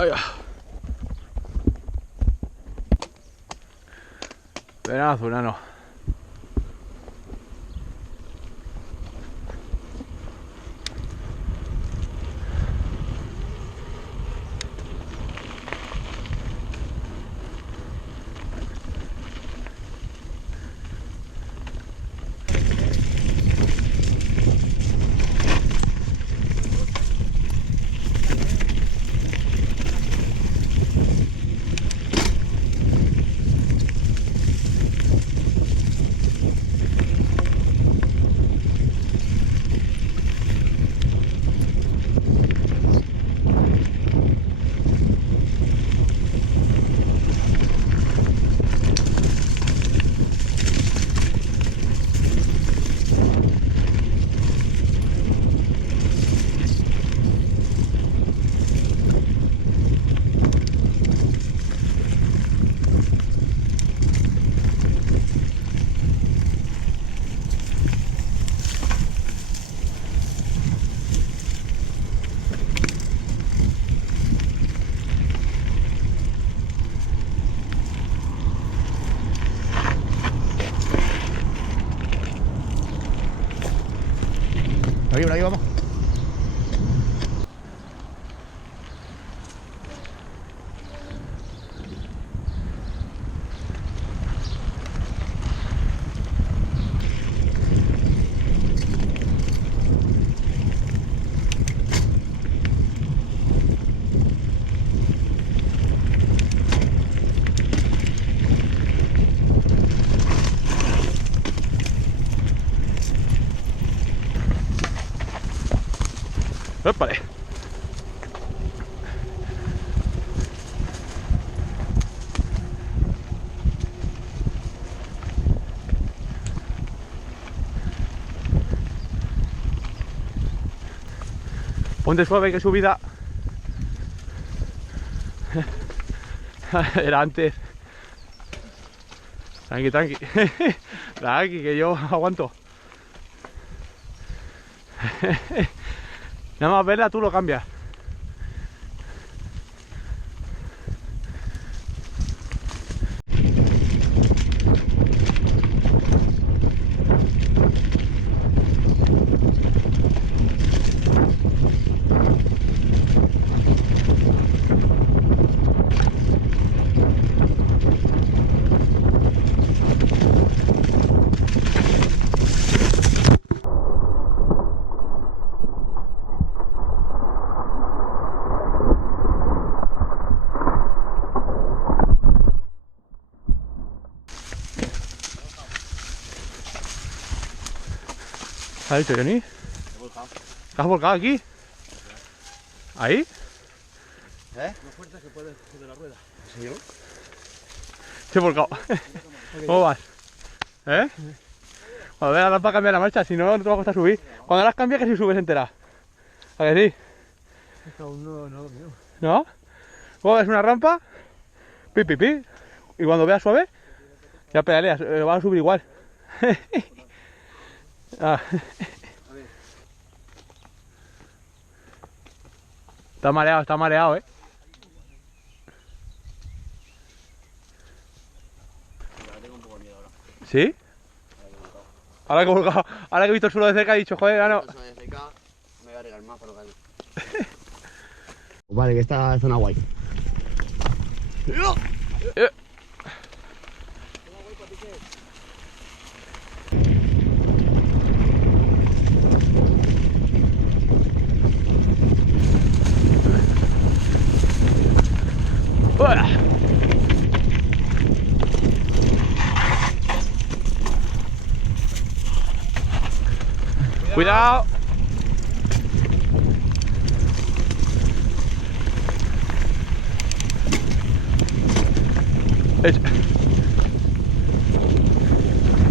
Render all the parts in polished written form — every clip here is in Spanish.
Ay, venazo, nano. Por aquí vamos. ¡Épale! Ponte suave, que subida era antes. Tranqui, tranqui. Tranqui, que yo aguanto. Nada más verla, tú lo cambias. ¿Qué has dicho, Johnny? He volcado. ¿Te has volcado aquí? ¿Ahí? ¿Eh? No fuerza que puedes de la rueda. ¿Sí yo? Te he volcado. ¿Cómo vas? ¿Eh? Cuando veas la rampa cambia la marcha, si no, no te va a costar subir. Cuando las cambias, que si subes entera. ¿A que sí? Es que aún no lo mío. ¿No? Luego ves una rampa, pi, pi, pi. Y cuando veas suave, ya pedaleas, vas a subir igual. Ah. Está mareado, ¿eh? Tengo un poco de miedo ahora. ¿Sí? Ahora que he volcado, ahora que he visto el suelo de cerca he dicho, joder, no. Me voy a regar más para lo que hay. Vale, que esta zona guay. Cuidado.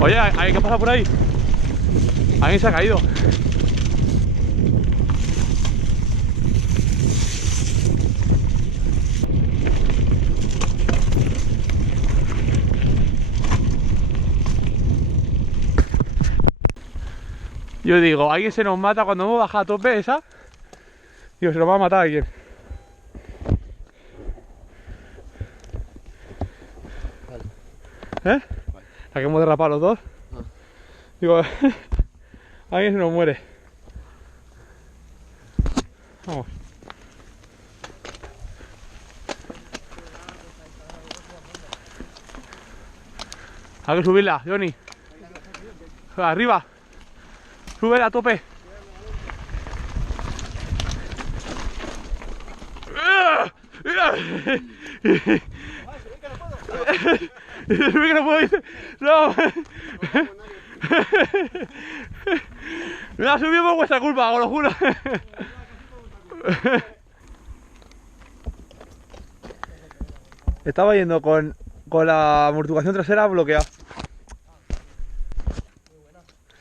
Oye, ¿hay que pasar por ahí? Alguien se ha caído. Yo digo, alguien se nos mata cuando hemos bajado a tope esa. Digo, se nos va a matar alguien. ¿Eh? La que hemos derrapado los dos. Ah. Digo, alguien se nos muere. Vamos. Hay que subirla, Johnny. Arriba. Súbela a tope. Subí que no puedo, dice. No. Me la subí por vuestra culpa, os lo juro. Estaba yendo con la amortiguación trasera bloqueada.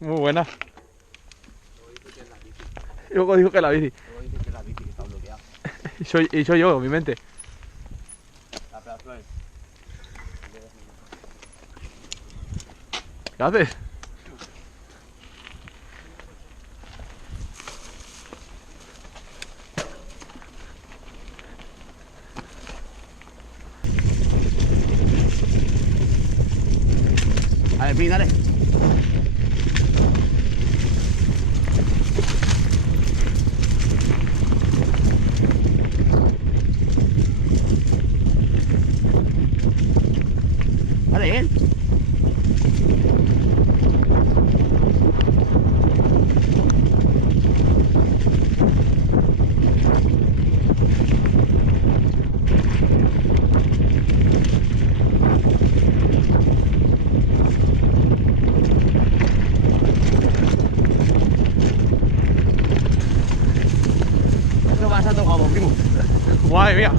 Muy buena. Luego dijo que la bici. Luego dice que es la bici que está bloqueada. Y soy yo, en mi mente. La Flores. ¿Qué haces? A ver, Pin, dale. Dale, bien. Esto va a ser todo guapo, primo. Madre mía.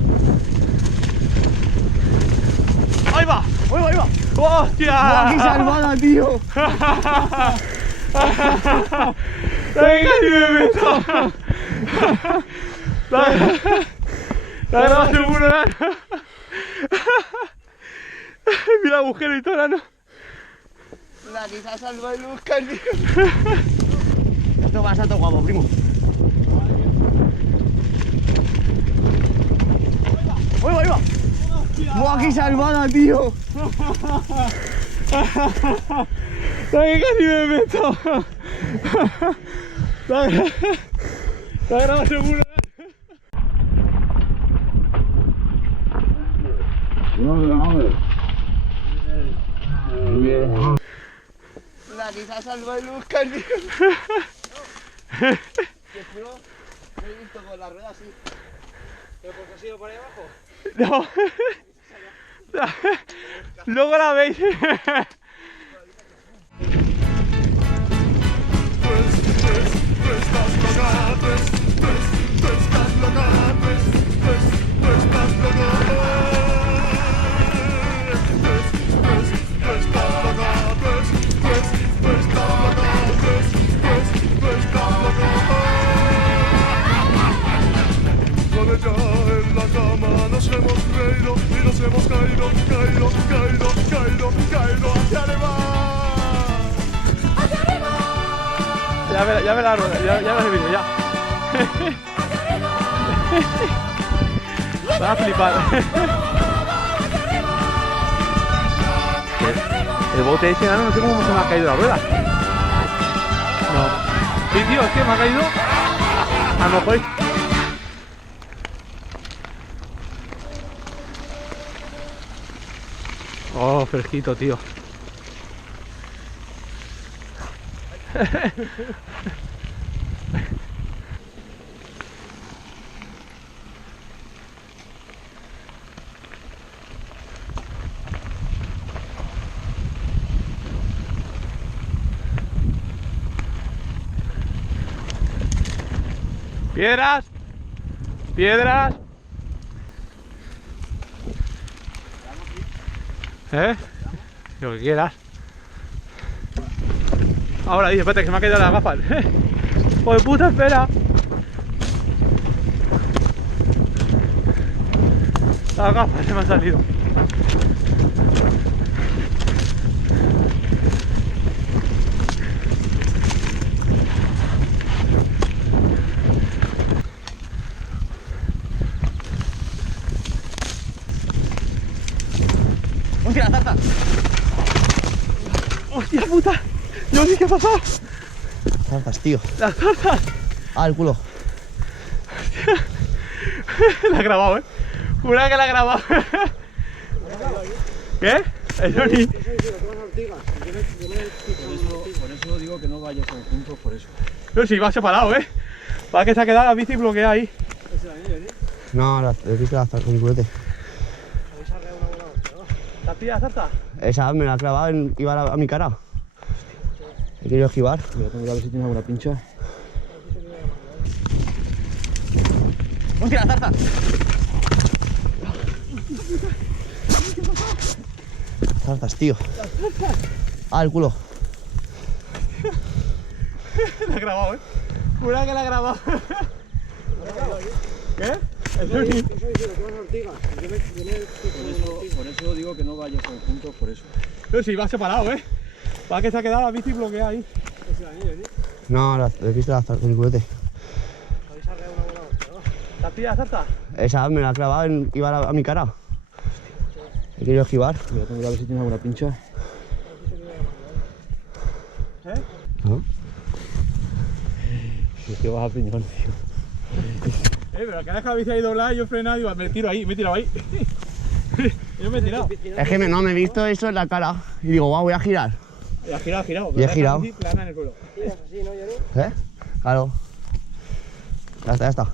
¡Ahí va! ¡Ahí va! ¡Hostia! ¡Aquí salvada, tío! ¡Venga, si me meto! La grabada seguro, nano. Mira el agujero y todo, nano. La que se ha salvado el Oscar, tío. Esto va a ser todo guapo, primo. ¡Ahí va! ¡Buah, qué salvada, tío! ¡Venga, si me meto! La grabada seguro. La que se ha salvado el Oscar, tío. Te juro, me he visto con la rueda así. ¿Pero porque has ido por ahí abajo? No. Luego la veis. Ya en la cama nos hemos reído y nos hemos caído hacia arriba. Ya me la rueda, ya lo he visto, ya. Van a flipar. El bote ese, no sé cómo se me ha caído la rueda. No. Sí, tío, es que me ha caído. A lo mejor. Oh, fresquito, tío. Piedras. Piedras. Lo que quieras. Ahora dice, espérate que se me ha caído las gafas. Joder puta, espera. Las gafas se me han salido. ¡Hostia, la tarta! ¡Hostia puta! Yo sí, ¿qué ha pasado? Zarzas, tío. Las zarzas. Ah, el culo. La ha grabado, ¿eh? Jura que la ha grabado. ¿Qué? El Johnny. Por eso digo que no vayas juntos, por eso. Pero si va separado, ¿eh? Para que se ha quedado la bici bloqueada ahí. No, he visto la zarza con culete. ¿Te has pillado la zarza? Esa me la ha clavado, iba a mi cara. He querido esquivar. Voy a tener a ver si tienes alguna pincha. ¡Hostia, la zarza! Zarzas, tío. Ah, el culo. La ha grabado, ¿eh? Jura que la ha grabado. ¿Qué? El Johnny. Por eso digo que no vayas juntos, por eso. Pero si va separado, ¿eh? Para que se ha quedado la bici bloqueada ahí. No, he visto la zarza con culete. ¿Te has pillado la zarza? Esa me la ha clavado, iba a mi cara. He querido esquivar. Voy a tener a ver si tienes alguna pincha. ¿Eh? ¿No? Si te vas a piñón, tío. Pero que deja la bici ahí doblada y yo he frenado y digo, me tiro ahí, me he tirado ahí. Yo me he tirado. Es que no me he visto eso en la cara. Y digo, guau, voy a girar. Y ha girado, ha girado. Y he girado. La bici plana en el suelo. ¿Eh? Claro. Ya está, ya está.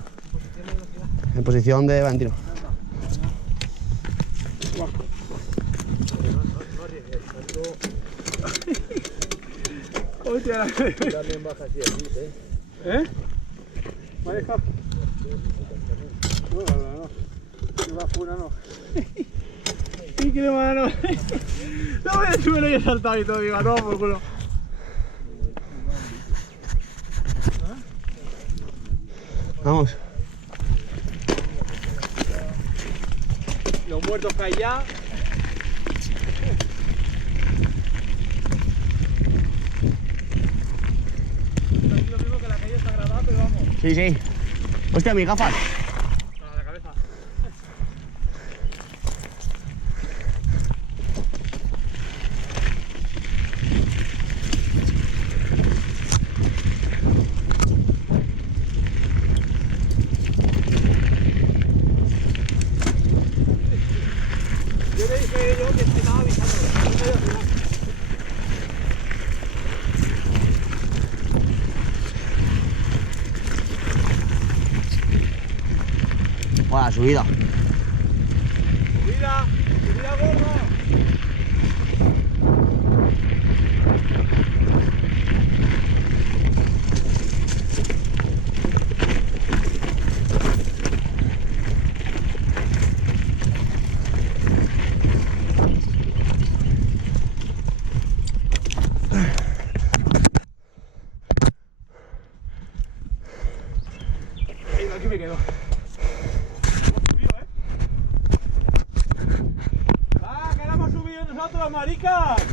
En posición de Valentino. Hostia, También baja así aquí, ¿eh? ¿eh? ¿Me ha dejado? No. Que va fuera, no. Sí, que de mano. No voy a subirlo y he saltado y todo, digo, no, por culo. Vamos. Los muertos caen ya. Lo mismo que la calle está grabada, pero vamos. Sí, sí. Hostia, mis gafas. A la cabeza. Yo le dije yo que te estaba avisando. Buena subida. ¡Subida! ¡Subida, gordo! Aquí me quedo. ¡Va, que la hemos subido nosotros, maricas!